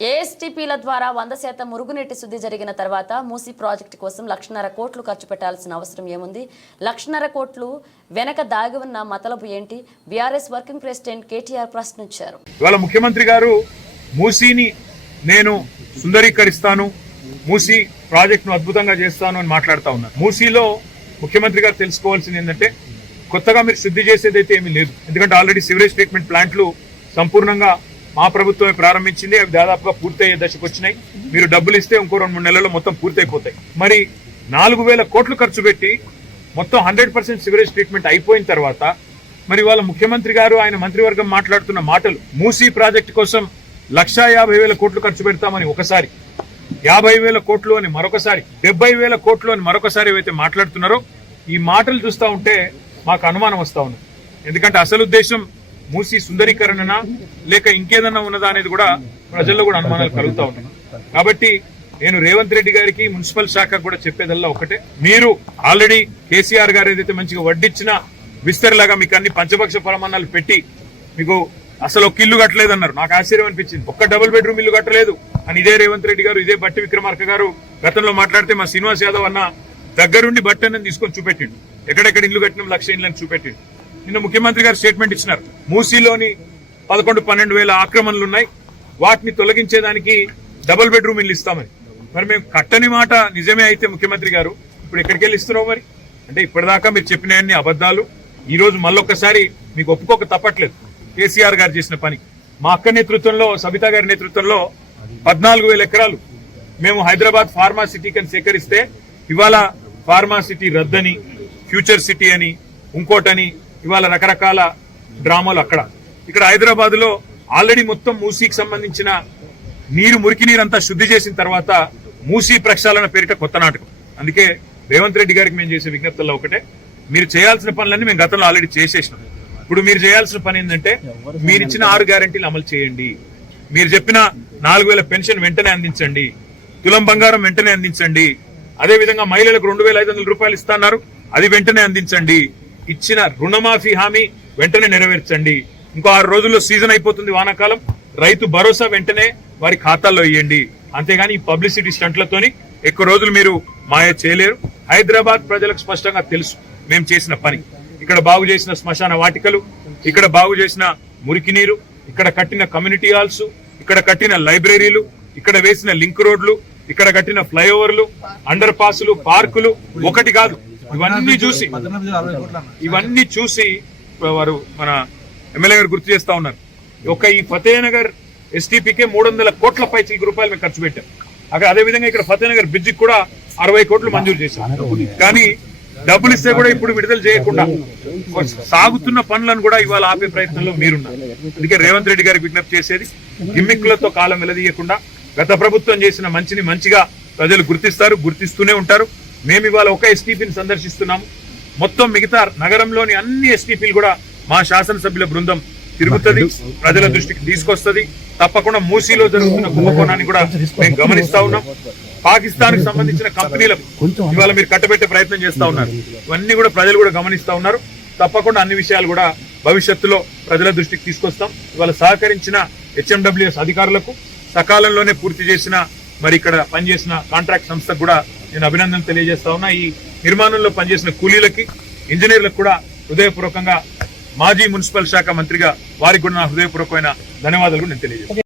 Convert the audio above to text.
ఏఎస్టీపీల ద్వారా 100% మురుగునీటి శుద్ధి జరిగిన తర్వాత మూసీ ప్రాజెక్టు కోసం 1.5 కోట్లు ఖర్చు పెట్టాల్సిన అవసరం ఏముంది? 1.5 కోట్లు వెనక దాగి ఉన్న మతలబు ఏంటి? బీఆర్ఎస్ వర్కింగ్ ప్రెసిడెంట్ కేటీఆర్ ప్రశ్నించారు. ఇవాళ ముఖ్యమంత్రి గారు మూసీని నేను సుందరీకరిస్తాను, మూసీ ప్రాజెక్టును అద్భుతంగా చేస్తాను అని మాట్లాడుతూ ఉన్నారు. మూసీలో ముఖ్యమంత్రి గారు తెలుసుకోవాల్సింది ఏంటంటే కొత్తగా మీరు శుద్ధి చేసేదైతే ఏమీ లేదు. ఎందుకంటే ఆల్రెడీ సివరేజ్ ట్రీట్మెంట్ ప్లాంట్లు సంపూర్ణంగా మా ప్రభుత్వమే ప్రారంభించింది. అవి దాదాపుగా పూర్తయ్యే దశకు వచ్చినాయి. మీరు డబ్బులు ఇస్తే ఇంకో 2-3 నెలల్లో మొత్తం పూర్తయిపోతాయి. మరి 4,000 కోట్లు ఖర్చు పెట్టి మొత్తం 100% సివరేజ్ ట్రీట్మెంట్ అయిపోయిన తర్వాత మరి వాళ్ళ ముఖ్యమంత్రి గారు ఆయన మంత్రివర్గం మాట్లాడుతున్న మాటలు మూసీ ప్రాజెక్టు కోసం 1,50,000 కోట్లు ఖర్చు పెడతామని ఒకసారి, 50,000 కోట్లు అని మరొకసారి, 70,000 కోట్లు అని మరొకసారి ఏవైతే మాట్లాడుతున్నారో ఈ మాటలు చూస్తూ ఉంటే మాకు అనుమానం వస్తూ ఉంది. ఎందుకంటే అసలు ఉద్దేశం మూసీ సుందరీకరణనా లేక ఇంకేదన్నా ఉన్నదా అనేది కూడా ప్రజల్లో కూడా అనుమానాలు కలుగుతూ ఉన్నాయి. కాబట్టి నేను రేవంత్ రెడ్డి గారికి మున్సిపల్ శాఖకు కూడా చెప్పేదల్లా ఒకటే, మీరు ఆల్రెడీ కేసీఆర్ గారు ఏదైతే మంచిగా వడ్డిచ్చిన విస్తరిలాగా మీకు అన్ని పంచపక్ష ప్రమాణాలు పెట్టి మీకు అసలు ఒక ఇల్లు కట్టలేదన్నారు. నాకు ఆశ్చర్యం అనిపించింది. ఒక్క డబుల్ బెడ్రూమ్ ఇల్లు కట్టలేదు అని ఇదే రేవంత్ రెడ్డి గారు, ఇదే బట్టి విక్రమార్క గారు గతంలో మాట్లాడితే మా శ్రీనివాస్ యాదవ్ అన్న దగ్గరుండి బట్టని తీసుకొని చూపెట్టిండు. ఎక్కడెక్కడ ఇల్లు కట్టిన 1,00,000 ఇళ్ళని చూపెట్టిండు. నిన్న ముఖ్యమంత్రి గారు స్టేట్మెంట్ ఇచ్చినారు, మూసీలోని 11-12 ఆక్రమణలు ఉన్నాయి, వాటిని తొలగించేదానికి డబుల్ బెడ్రూమ్ ఇల్లు ఇస్తామని. మరి మేము కట్టని మాట నిజమే అయితే ముఖ్యమంత్రి గారు ఇప్పుడు ఎక్కడికి వెళ్ళి ఇస్తున్నావు? మరి అంటే ఇప్పటిదాకా మీరు చెప్పినవన్నీ అబద్దాలు. ఈ రోజు మళ్ళొక్కసారి మీకు ఒప్పుకోక తప్పట్లేదు. కేసీఆర్ గారు చేసిన పని, మా అక్క నేతృత్వంలో, సబితా గారి నేతృత్వంలో 14,000 ఎకరాలు మేము హైదరాబాద్ ఫార్మా సిటీకి అని సేకరిస్తే ఇవాళ ఫార్మా సిటీ రద్దని, ఫ్యూచర్ సిటీ అని, ఇంకోటని ఇవాళ రకరకాల డ్రామాలు అక్కడ. ఇక్కడ హైదరాబాద్ లో ఆల్రెడీ మొత్తం మూసీకి సంబంధించిన మురికి నీరంతా శుద్ధి చేసిన తర్వాత మూసీ ప్రక్షాళన పేరిట కొత్త నాటకం. అందుకే రేవంత్ రెడ్డి గారికి మేము చేసే విజ్ఞప్తుల్లో ఒకటే, మీరు చేయాల్సిన పనులన్నీ మేము గతంలో ఆల్రెడీ చేసేసినాం. ఇప్పుడు మీరు చేయాల్సిన పని ఏంటంటే మీరు ఇచ్చిన 6 గ్యారెంటీలు అమలు చేయండి. మీరు చెప్పిన 4,000 పెన్షన్ వెంటనే అందించండి, తులం బంగారం వెంటనే అందించండి, అదేవిధంగా మహిళలకు 2,500 రూపాయలు ఇస్తున్నారు, అది వెంటనే అందించండి, ఇచ్చిన రుణమాఫీ హామీ వెంటనే నెరవేర్చండి. ఇంకో 6 రోజుల్లో సీజన్ అయిపోతుంది వానాకాలం, రైతు భరోసా వెంటనే వారి ఖాతాల్లో ఇవ్వండి. అంతేగాని ఈ పబ్లిసిటీ స్టంట్లతోని ఎక్కువ రోజులు మీరు మాయ చేయలేరు. హైదరాబాద్ ప్రజలకు స్పష్టంగా తెలుసు మేము చేసిన పని. ఇక్కడ బాగు చేసిన శ్మశాన వాటికలు, ఇక్కడ బాగు చేసిన మురికి నీరు, ఇక్కడ కట్టిన కమ్యూనిటీ హాల్స్, ఇక్కడ కట్టిన లైబ్రరీలు, ఇక్కడ వేసిన లింక్ రోడ్లు, ఇక్కడ కట్టిన ఫ్లైఓవర్లు, అండర్ పాసులు, పార్కులు, ఒకటి కాదు ఇవన్నీ చూసి వారు మన ఎమ్మెల్యే గారు గుర్తు చేస్తా ఉన్నారు. ఒక ఈ ఫతేనగర్ ఎస్టీపీకే 300 కోట్ల పైచీలకు రూపాయలు మేము ఖర్చు పెట్టాం. అక్కడ అదేవిధంగా ఇక్కడ ఫతేనగర్ బ్రిడ్జికి కూడా 60 కోట్లు మంజూరు చేశాం. కానీ డబ్బులు ఇస్తే కూడా ఇప్పుడు విడుదల చేయకుండా సాగుతున్న పనులను కూడా ఇవాళ ఆపే ప్రయత్నంలో మీరున్నారు. అందుకే రేవంత్ రెడ్డి గారికి విజ్ఞప్తి చేసేది, గిమ్మిక్కులతో కాలం వెలదీయకుండా గత ప్రభుత్వం చేసిన మంచిని మంచిగా ప్రజలు గుర్తిస్తారు, గుర్తిస్తూనే ఉంటారు. మేము ఇవాళ ఒక ఎస్టీపీని సందర్శిస్తున్నాము. మొత్తం మిగతా నగరంలోని అన్ని ఎస్టీపీలు కూడా మా శాసనసభ్యుల బృందం తిరుగుతుంది, ప్రజల దృష్టికి తీసుకొస్తుంది. తప్పకుండా మూసీలో జరుగుతున్న కుంభకోణాన్ని కూడా మేము గమనిస్తా ఉన్నాం. పాకిస్తాన్ కు సంబంధించిన కంపెనీలకు ఇవాళ మీరు కట్టబెట్టే ప్రయత్నం చేస్తా ఉన్నారు. ఇవన్నీ కూడా ప్రజలు కూడా గమనిస్తా ఉన్నారు. తప్పకుండా అన్ని విషయాలు కూడా భవిష్యత్తులో ప్రజల దృష్టికి తీసుకొస్తాం. ఇవాళ సహకరించిన హెచ్ఎండబ్ల్యూఎస్ అధికారులకు, సకాలంలోనే పూర్తి చేసిన మరి ఇక్కడ పనిచేసిన కాంట్రాక్ట్ సంస్థకు కూడా నేను అభినందనలు తెలియజేస్తా ఉన్నా. ఈ నిర్మాణంలో పనిచేసిన కూలీలకి, ఇంజనీర్లకు కూడా హృదయపూర్వకంగా మాజీ మున్సిపల్ శాఖ మంత్రిగా వారికి కూడా నా హృదయపూర్వకమైన ధన్యవాదాలు నేను తెలియజేస్తాను.